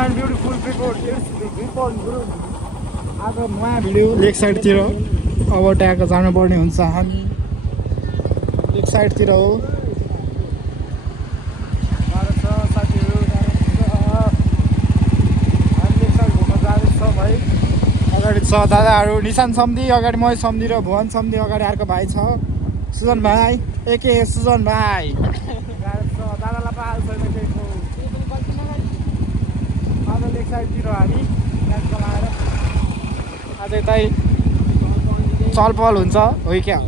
and beautiful people. आज नयाँ video लेक साइडतिर अब ट्याग जानुपर्ने हुन्छ हामी लेक साइडतिर हो अगाडि छ दादाहरू निशान सम्धी अगाडि मै सम्धी र भुवन सम्धी अगाडि अर्को भाइ छ सुजन भाइ एके सुजन भाइ दादालाई पाहाल छैन केहीको आज लेक साइडतिर हामी गाडी चलाएर आज यतै चलपहल हुन्छ हो क्या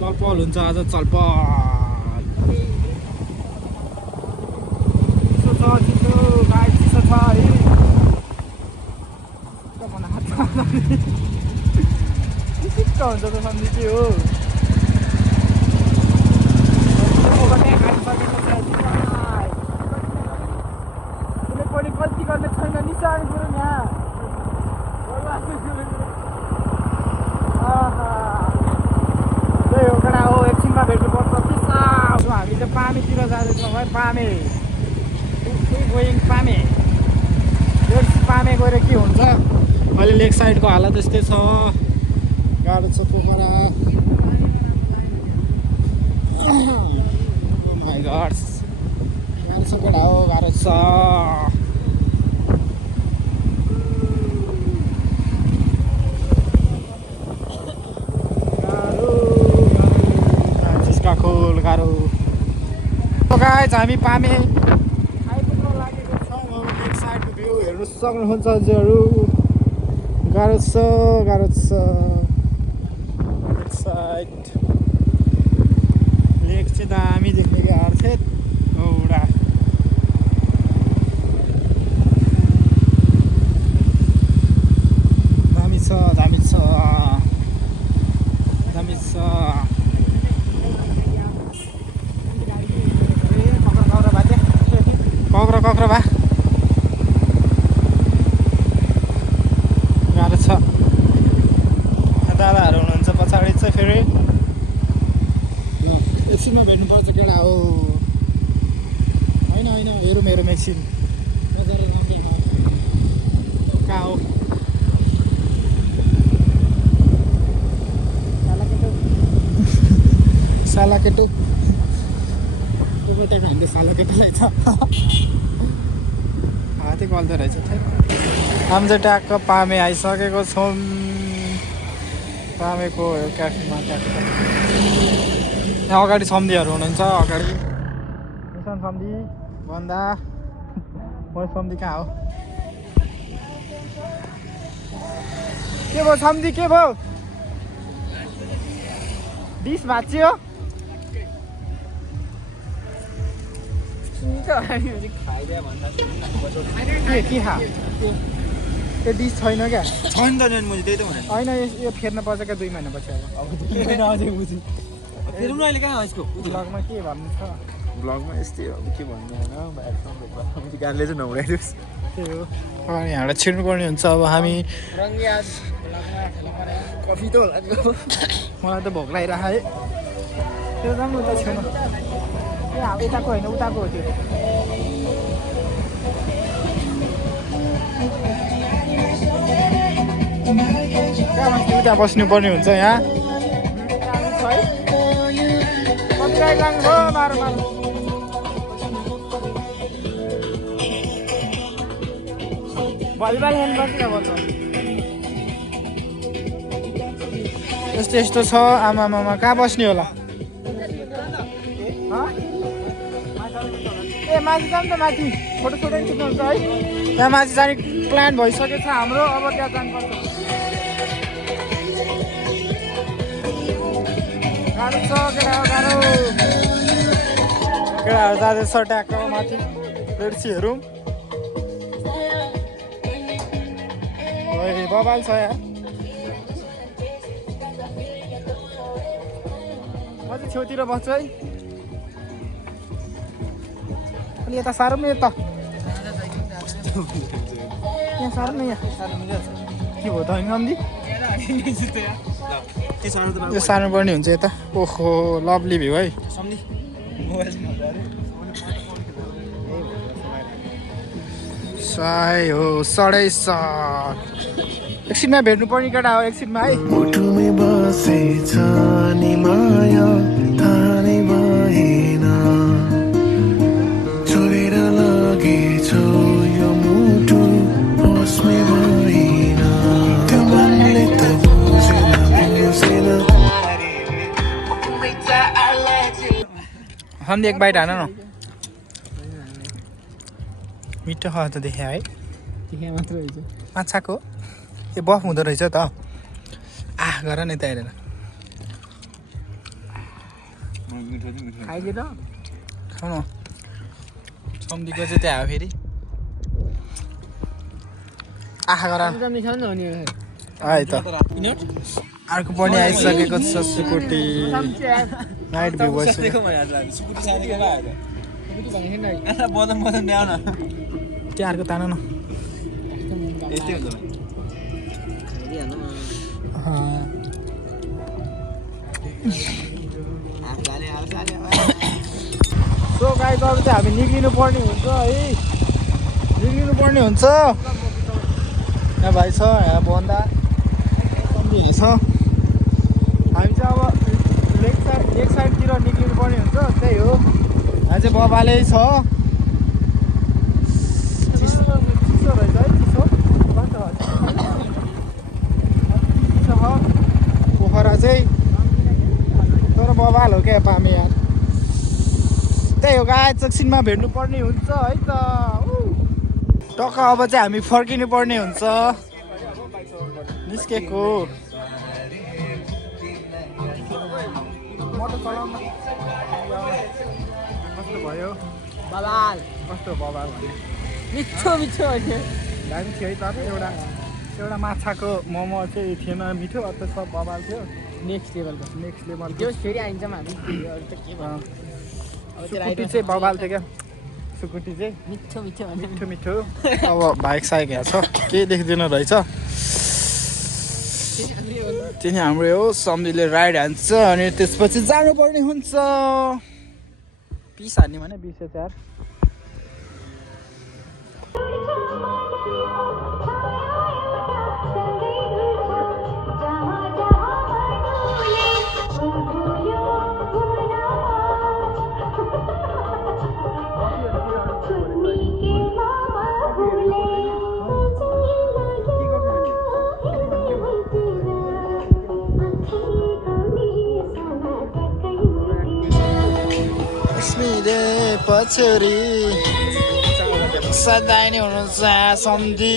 चलपहल हुन्छ आज चलपहल चिसो गाडी चिसो छ है सिक्क हुन्छ त सम्झि के हो पनि गल्ती गर्ने छैन निशान गुरुङ यहाँ त्यही हो केटा हो एकछिनमा भेट्नुपर्छ हामी चाहिँ पामेतिर जाँदैछौँ है पामे गोइङ पामे पामे गएर के हुन्छ अहिले लेक साइडको हालत यस्तै छ गाह्रो छ पोखरा गाह्रो छ केटा हो गाह्रो छ खोल गाह्रो गाइज हामी पामे आइपुग्न लागेको छौँ अब लेक साइडको भ्यू हेर्नु सक्नुहुन्छ हजुरहरू गाह्रो छ लेक साइड लेक चाहिँ दामी देख्ने गाह्रो छ औडा दामी छ कक्र भा गाह्रो छ दादाहरू हुनुहुन्छ पछाडि चाहिँ फेरि एकछिनमा भेट्नुपर्छ केटा हो होइन हेरौँ एकछिन कहाँ हो साला केटो त्यहाँ हामीले साला केटोलाई छ हातै गल्दो रहेछ हामी चाहिँ ट्याक्क पामे आइसकेको छौँ पामेको क्याफेमा ट्याक्क यहाँ अगाडि सम्धीहरू हुनुहुन्छ अगाडि निशान सम्धी भन्दा म सम्धी कहाँ हो के भयो सम्धी के भयो डिस भाँचियो के खा त्यो डिस छैन क्या छैन त मैले त्यही त भने होइन यो फेर्न पर्छ क्या 2 महिनापछि अब फेरौँ न अहिले कहाँ यसको ब्लगमा के भन्नु छ ब्लगमा यस्तै हो के भन्नु होइन गाडीले चाहिँ नउडाइदियोस् त्यही हो अनि यहाँबाट छिर्नुपर्ने हुन्छ अब हामी कफी त होला मलाई त भोक लागिरहेको है त्यो राम्रो त छैन यताको होइन उताको हो त्यो उता बस्नुपर्ने हुन्छ यहाँ भलिबल हेर्नुपर्छ यस्तो छ आमामा कहाँ बस्ने होला ए माथि जानु त माथि फोटो खिच्नुहुन्छ है त्यहाँ माथि जाने प्लान भइसकेको छ हाम्रो अब त्यहाँ जानुपर्छ गाह्रो छ केटाहरू जाँदैछ ट्याक्क माथि रेड्सी हेरौँ बबाल छ यहाँ म चाहिँ छेउतिर बस्छु है अलि यता साह्रो पनि यता यहाँ साह्रो न यहाँ के भयो त होइन सम्धी यो सार्नु पर्ने हुन्छ यता ओहो लभली भ्यू है साई हो 7:30 एकछिनमा भेट्नुपर्ने केटा हो एकछिनमा है मुटुमै बसेछ नि माया थानै भएन छोडेर लगेछौ यो मुटु होसमै भएन त्यो मनले त बुझेन हम एक बाइट हान न मिठो खावा त देखे है मात्र रहेछ माछाको ए बफ हुँदो रहेछ त गर नि त हेरेर खाइदिए त खाऊ न सम्धीको चाहिँ त्यहाँ हो फेरि आँखा गर है त अर्को पनि आइसकेको छ सुकुटी नाइट भ्यू भइसक्यो त्यो अर्को तान न सो गाइस अब चाहिँ हामी निक्लिनु पर्ने हुन्छ है निक्लिनु पर्ने हुन्छ यहाँ भाइ छ यहाँ बन्दा छ हामी चाहिँ अब लेग साइडतिर निक्लिनु पर्ने हुन्छ त्यही हो यहाँ चाहिँ बबाले छ चिसो रहेछ है चिसो पोखरा चाहिँ तर बबाल हो क्या पामे यार त्यही हो गाई एकछिनमा भेट्नु पर्ने हुन्छ है त टक्क अब चाहिँ हामी फर्किनु पर्ने हुन्छ निस्केको मोटर चलाउन कस्तो भयो बबाल कस्तो बबाल मिठो मिठो दामी थियो है तर एउटा माछाको मोमो चाहिँ थिएन मिठो अन्त सब बबाल थियो नेक्स्ट लेभलको त्यो फेरि आइन्छ हामी सुकुटी चाहिँ बबाल थियो क्या सुकुटी चाहिँ मिठो मिठो अब बाइक साइक यहाँ छ केही देखिदिनु रहेछ त्यही हाम्रो हो सम्झीले राइड हान्छ अनि त्यसपछि जानुपर्ने हुन्छ पिस हान्ने भने 20,000 पछाडि सधैँ नै हुनुहुन्छ सम्धी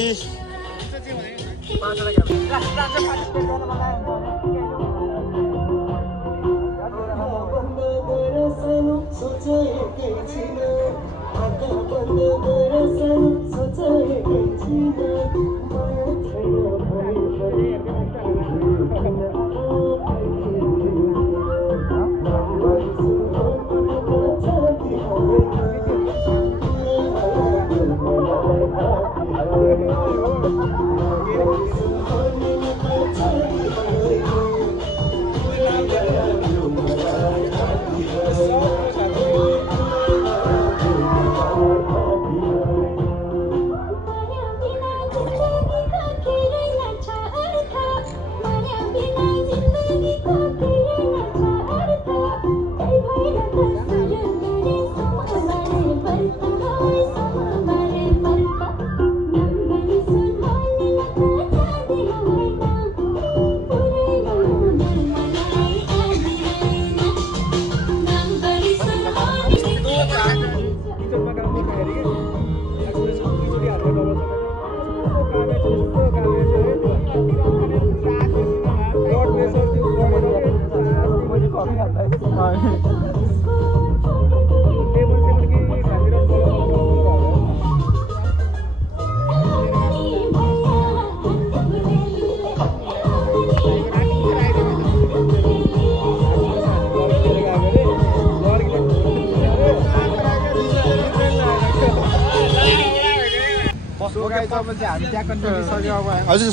हजुर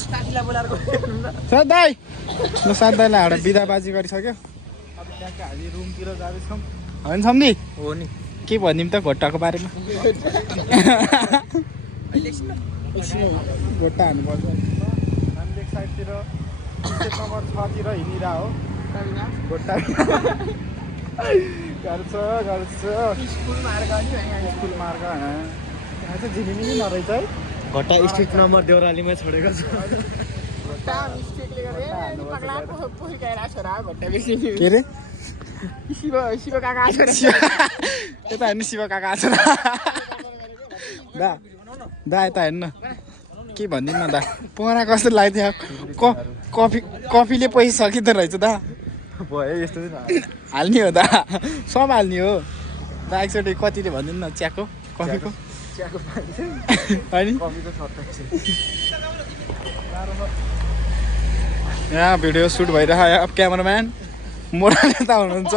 साथ दाई ल साथ दाईलाई हाड बिदाबाजी गरिसक्यो अब त्यहाँको हामी रुमतिर जाँदैछौँ होइन सम्धी हो नि के भनिदिउँ त घोटाको बारेमा गोटा हान्नुपर्छ हामी लेक साइडतिर स्टेप नम्बर 6 तिर हिँडिरह हो गोटा गर्छ स्कुल मार्ग यहाँ चाहिँ झिलिमिली नरहेछ है घट्टा स्ट्रिट नम्बर देउरालीमै छोडेको छ के अरे शिव काका यता हेर्नु शिव काका छ दा यता हेर्नु के भनिदिनु न दा पहरा कस्तो लाग्थ्यो कफीले पैसा सकिँदो रहेछ दा भयो यस्तो हाल्ने हो दा सब हाल्ने हो दा एकचोटि कतिले भनिदिनु न चियाको कफीको अनि यहाँ भिडियो सुट भइरहेको अब क्यामराम्यान मोरा नेता हुनुहुन्छ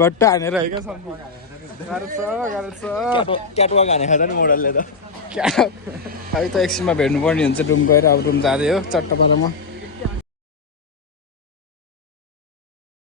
घट्टा हानेर है क्या क्याटवाक हाने खाँदा नि मोडलले त अब त एकछिनमा भेट्नुपर्ने हुन्छ रुम गएर अब रुम जाँदै हो चट्टपारामा